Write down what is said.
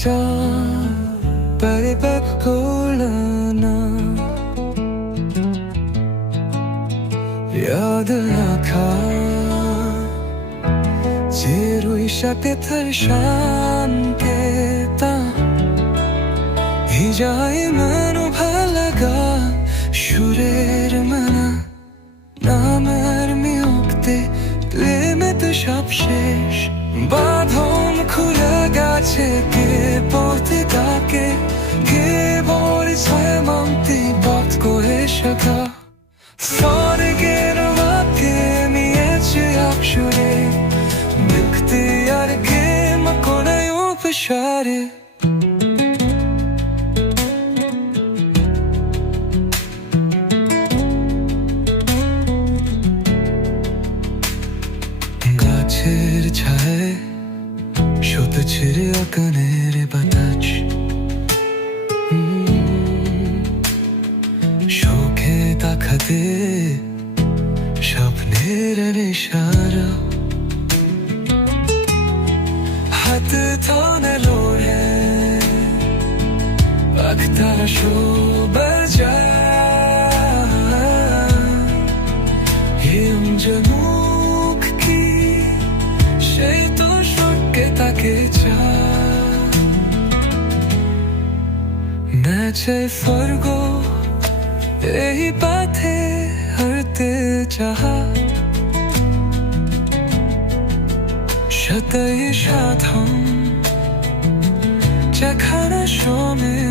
যা Paribak kolana Yad rakha Cherui shate thar shan ke ta Hijai manu bhalaga Shurer mana Namer miokte Plemet shab shesh Badhon khule gache ke porte dake Ke borice mamti bat kohe shaka Sorgen vake miyeche apshure Bikti yar ke makonayo peshare গাছের ছায় শত ছেড়ে আকানের বাতাস শোকে তাকাতে স্বপ্নের নেশারা হাত থানে লোহে আখতারা শোবার যায় হিম জনুক কি সেই তো সত্যে তাকে চায় নেচে স্বর্গ এই পথে হারতে চাহা শতই সাধন যেখানে সময়